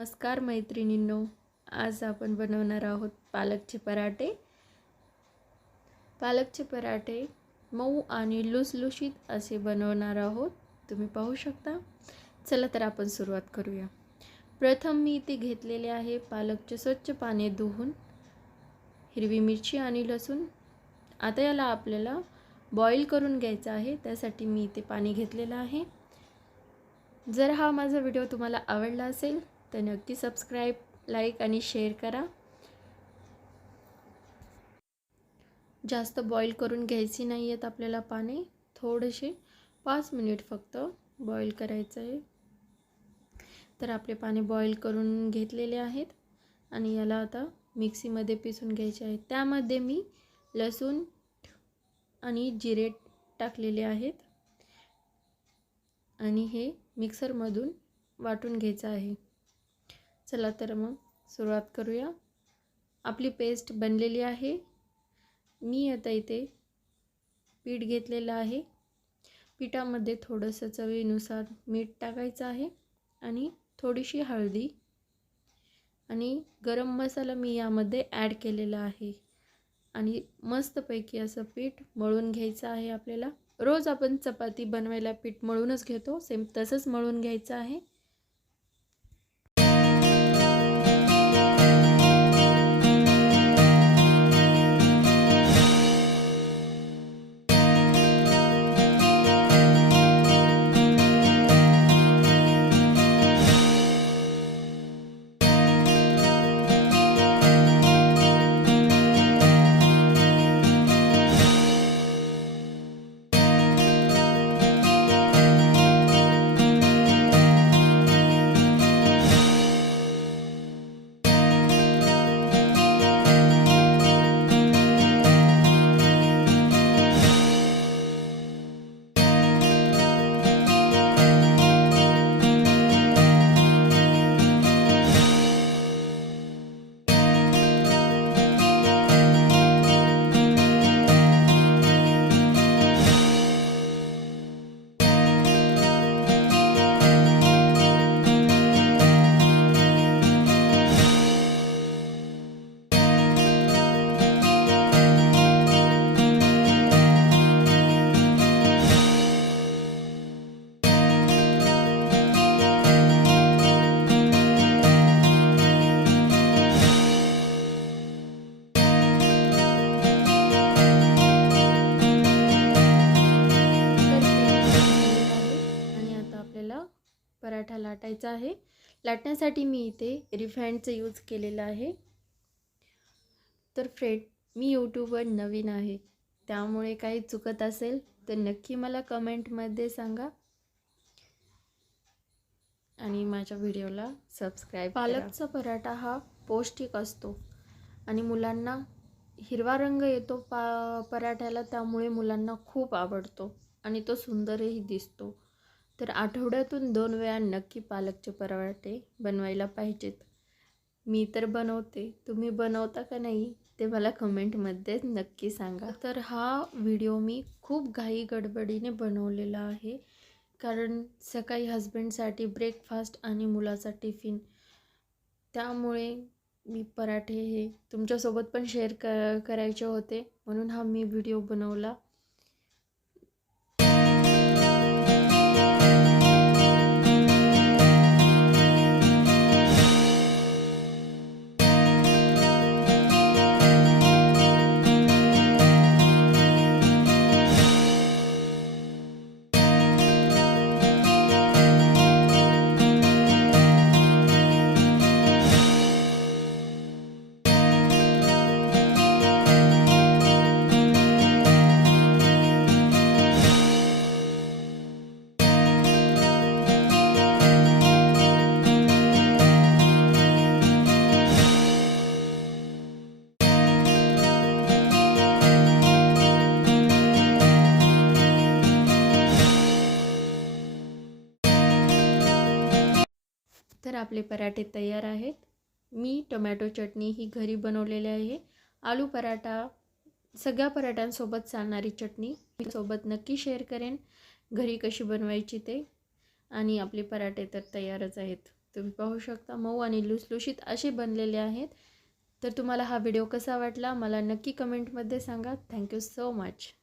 नमस्कार मैत्रिणींनो, आज आपण बनवणार आहोत पालकचे पराठे. पालकचे पराठे मऊ आणि लुसलुशीत असे बनवणार आहोत. तुम्ही पाहू शकता. चला तर आपण सुरुवात करूया. प्रथम मी इथे घेतलेले आहे पालकचे स्वच्छ पाने धुवून, हिरवी मिरची आणि लसूण. आता याला आपल्याला बॉईल करून घ्यायचा आहे. त्यासाठी मी इथे पाणी घेतलेलं आहे. जर हा माझा व्हिडिओ तुम्हाला आवडला असेल तर नक्की सबस्क्राईब, लाईक आणि शेअर करा. जास्त बॉईल करून घ्यायची नाही आहेत आपल्याला पाणी. थोडेसे 5 मिनिट फक्त बॉईल करायचं आहे. तर आपले पाणी बॉईल करून घेतलेले आहेत आणि याला आता मिक्सीमध्ये पिसून घ्यायचे आहे. त्यामध्ये मी लसूण आणि जिरे टाकलेले आहेत आणि हे मिक्सरमधून वाटून घ्यायचं आहे. चला तर मग सुरुवात करूया. आपली पेस्ट बनलेली आहे. मी आता इथे पीठ घेतलेलं आहे. पिठामध्ये थोडंसं चवीनुसार मीठ टाकायचं आहे आणि थोडीशी हळदी आणि गरम मसाला मी यामध्ये ॲड केलेला आहे आणि मस्तपैकी असं पीठ मळून घ्यायचं आहे. आपल्याला रोज आपण चपाती बनवायला पीठ मळूनच घेतो, सेम तसंच मळून घ्यायचं आहे. पराठा लाटायचा आहे. लाटण्यासाठी मी इथे रिफाइंडचा यूज केलेला आहे. तर फ्रेंड, मी यूट्यूबवर नवीन आहे, त्यामुळे काही चुकत असेल तर नक्की मला कमेंटमध्ये सांगा आणि माझ्या व्हिडिओला सबस्क्राईब करा. पालकचा पराठा हा पौष्टिक असतो आणि मुलांना हिरवा रंग येतो पराठ्याला, त्यामुळे मुलांना खूप आवडतो आणि तो सुंदरही दिसतो. तर आठवड्यातून 2 वेळा नक्की पालकचे पराठे बनवायला पाहिजेत. मी तर बनवते, तुम्ही बनवता का नाही ते मला कमेंटमध्ये नक्की सांगा. तर हा व्हिडिओ मी खूप घाई गडबडीने बनवलेला आहे, कारण सकाळी हस्बंडसाठी ब्रेकफास्ट आणि मुलाचा टिफिन, त्यामुळे मी पराठे हे तुमच्यासोबत पण शेअर करायचे होते, म्हणून हा मी व्हिडिओ बनवला. तर आपले पराठे तयार आहेत. मी टोमॅटो चटणी ही घरी बनवलेली आहे. आलू पराठा, सगळ्या पराठ्यांसोबत चालणारी चटणी मी सोबत नक्की शेअर करेन घरी कशी बनवायची ते. आणि आपले पराठे तर तयारच आहेत. तुम्ही पाहू शकता मऊ आणि लुसलुशीत असे बनलेले आहेत. तर तुम्हाला हा व्हिडिओ कसा वाटला मला नक्की कमेंटमध्ये सांगा. Thank you so much.